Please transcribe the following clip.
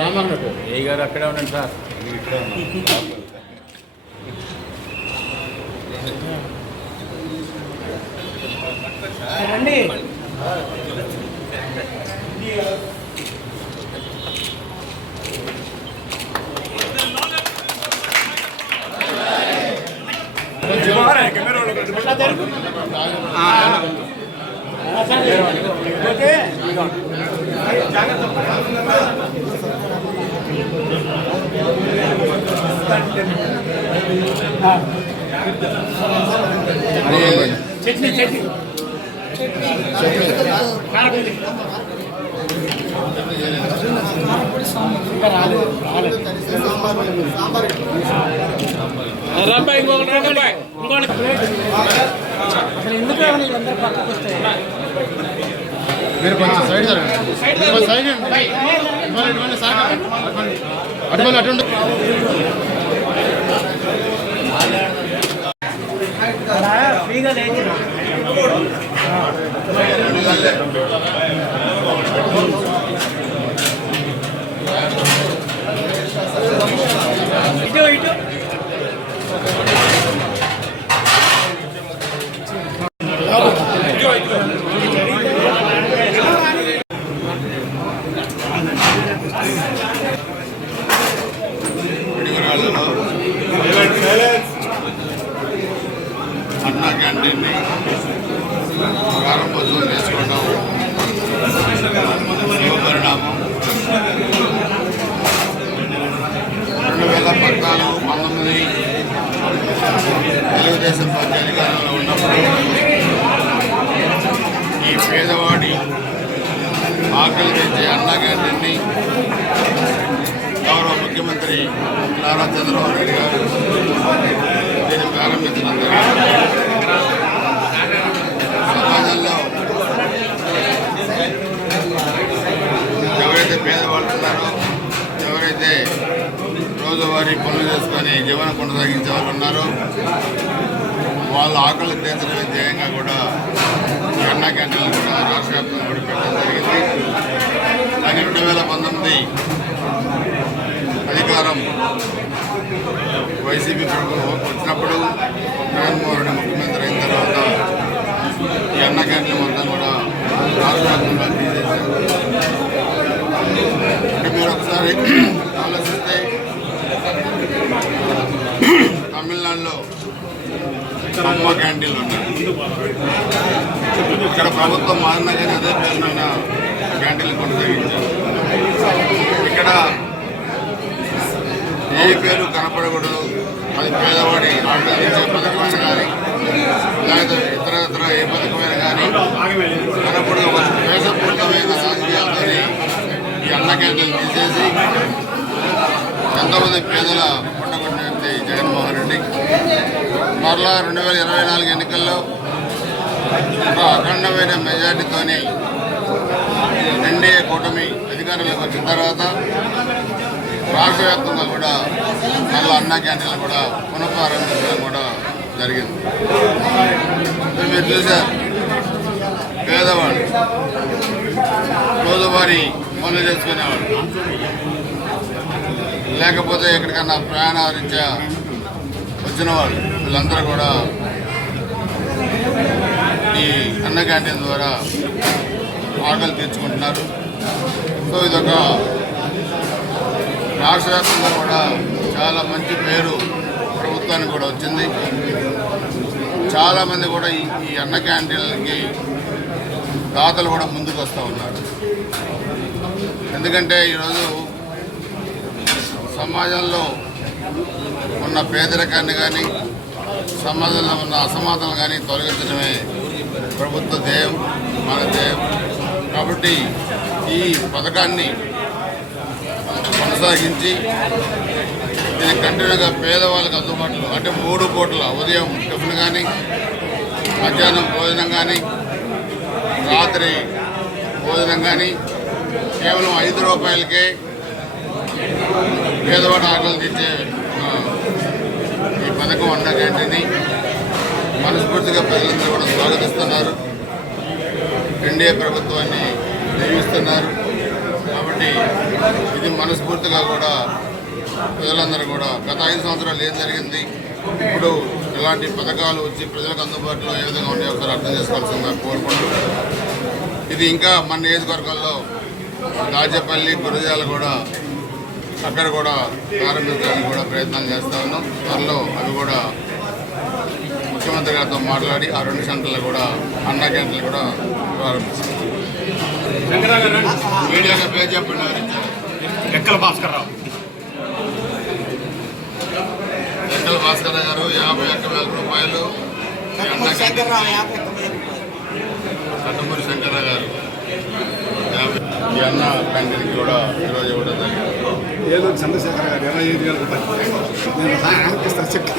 రామన్నట్టు ఏ గారు అక్కడే ఉండండి సార్. రండి. చట్నీ చట్నీ రాబాయ్ ఇంకొకటి రాబాయ్ ఇంకొకటి అసలు ఎందుకు అందరూ పక్కకు వస్తాయి. మీరు కొంచెం సైడ్ సైడ్ అటువంటి అటువంటి ఫ్రీగా లేదు. ఇటు ఇటు అన్నా క్యాంటీన్ని ప్రారంభోత్సవం చేసుకోవడం శుభ పరిణామం. 2014-19 తెలుగుదేశం పార్టీ అధికారంలో ఉన్నప్పుడు ఈ పేదవాడి ఆకలి తెచ్చే అన్నా క్యాంటీన్ని గౌరవ ముఖ్యమంత్రి నారా చంద్రబాబు నాయుడు గారు దీన్ని ప్రారంభించడం జరిగింది. సమాజంలో ఎవరైతే పేదవాళ్ళు ఉన్నారో, ఎవరైతే రోజువారీ పనులు చేసుకొని జీవనం కొనసాగించే వాళ్ళు ఉన్నారో వాళ్ళ ఆకలి తీర్చడమే ధ్యేయంగా కూడా ఈ అన్నా క్యాంటీన్లు కూడా రాష్ట్ర వ్యాప్తంగా కూడా పెట్టడం జరిగింది. కానీ 2019 అధికారం వైసీపీ ప్రభుత్వం వచ్చినప్పుడు జగన్మోహన్ రెడ్డి ముఖ్యమంత్రి అయిన తర్వాత ఈ అన్నా క్యాంటీన్ల మొత్తం కూడా రాష్ట్ర వ్యాప్తంగా తీసేశారు. అంటే మీరు ఒకసారి ఆలోచిస్తే తమిళనాడులో అమ్మ క్యాంటీన్లు ఉన్నాయి. ఇక్కడ ప్రభుత్వం మారినా కానీ అదే పేరునైనా క్యాంటీన్లు కొనసాగించారు. ఇక్కడ ఏ పేరు కనపడకూడదు, అది పేదవాడి ఆకలించే పథకమైన కానీ లేదా ఇతర ఏ పథకమైన కానీ కనపడదు. దేశపూర్వకమైన రాజకీయాలతో ఈ అన్న క్యాంటీన్లు తీసేసి ఎంతోమంది పేదల పుట్టగొట్టిన వ్యక్తి జగన్మోహన్ రెడ్డి మరలా 2024 ఎన్నికల్లో ఒక అఖండమైన మెజార్టీతోని ఎన్డీఏ కూటమి అధికారంలోకి వచ్చిన తర్వాత రాష్ట్ర వ్యాప్తంగా కూడా మళ్ళీ అన్నా క్యాంటీన్లు కూడా పునఃప్రారంభించడం కూడా జరిగింది. మీరు చూసారు, పేదవాళ్ళు రోజువారీ పనులు చేసుకునేవాళ్ళు, లేకపోతే ఎక్కడికన్నా ప్రయాణరీత్యా వచ్చిన వాళ్ళు, వీళ్ళందరూ కూడా ఈ అన్న క్యాంటీన్ ద్వారా ఆకలి తీర్చుకుంటున్నారు. సో ఇదొక రాష్ట్ర వ్యాప్తంగా కూడా చాలా మంచి పేరు ప్రభుత్వానికి కూడా వచ్చింది. చాలామంది కూడా ఈ అన్న క్యాంటీన్లకి దాతలు కూడా ముందుకు వస్తూ ఉన్నారు. ఎందుకంటే ఈరోజు సమాజంలో ఉన్న పేదరికాన్ని కానీ సమాజంలో ఉన్న అసమానతలు కానీ తొలగించడమే ప్రభుత్వ ధ్యేయం, మన ధ్యేయం. కాబట్టి ఈ పథకాన్ని కొనసాగించి దీన్ని కంటిన్యూగా పేదవాళ్ళకి అందుబాటులో అంటే 3 పూటల ఉదయం టిఫిన్ కానీ, మధ్యాహ్నం భోజనం కానీ, రాత్రి భోజనం కానీ కేవలం 5 రూపాయలకే పేదవాడి ఆకలి తీర్చే ఈ పథకం అన్న క్యాంటీన్ని మనస్ఫూర్తిగా ప్రజలందరూ కూడా స్వాగతిస్తున్నారు. ఎన్డీఏ ప్రభుత్వాన్ని దీవిస్తున్నారు. కాబట్టి కాబట్టి ఇది మనస్ఫూర్తిగా కూడా ప్రజలందరూ కూడా గత 5 సంవత్సరాలు ఏం జరిగింది, ఇప్పుడు ఇలాంటి పథకాలు వచ్చి ప్రజలకు అందుబాటులో ఏ విధంగా ఉన్నాయో ఒకసారి అర్థం చేసుకోవాల్సిందిగా కోరుకుంటూ, ఇది ఇంకా మన నియోజకవర్గంలో రాజపల్లి గురజాల కూడా అక్కడ కూడా ప్రారంభించడానికి కూడా ప్రయత్నం చేస్తా ఉన్నాం. త్వరలో అవి కూడా ముఖ్యమంత్రి గారితో మాట్లాడి ఆ 2 సెంటర్లు కూడా అన్నా క్యాంటీన్లు కూడా ప్రారంభిస్తాం. మీడియాగా పేరు చెప్పండి. ఎక్కల భాస్కర్ రావు. ఎక్కల భాస్కర్ గారు 51,000 రూపాయలు. కట్టమూరి శంకర్రావు 51,000. కట్టమూరి శంకర్రావు గారు ఈ అన్న క్యాంటీన్కి కూడా ఈరోజు ఇవ్వడం జరిగింది. ఏలూరు చంద్రశేఖర్ గారు 25,000 రూపాయలు. నేను రామకృష్ణ చెక్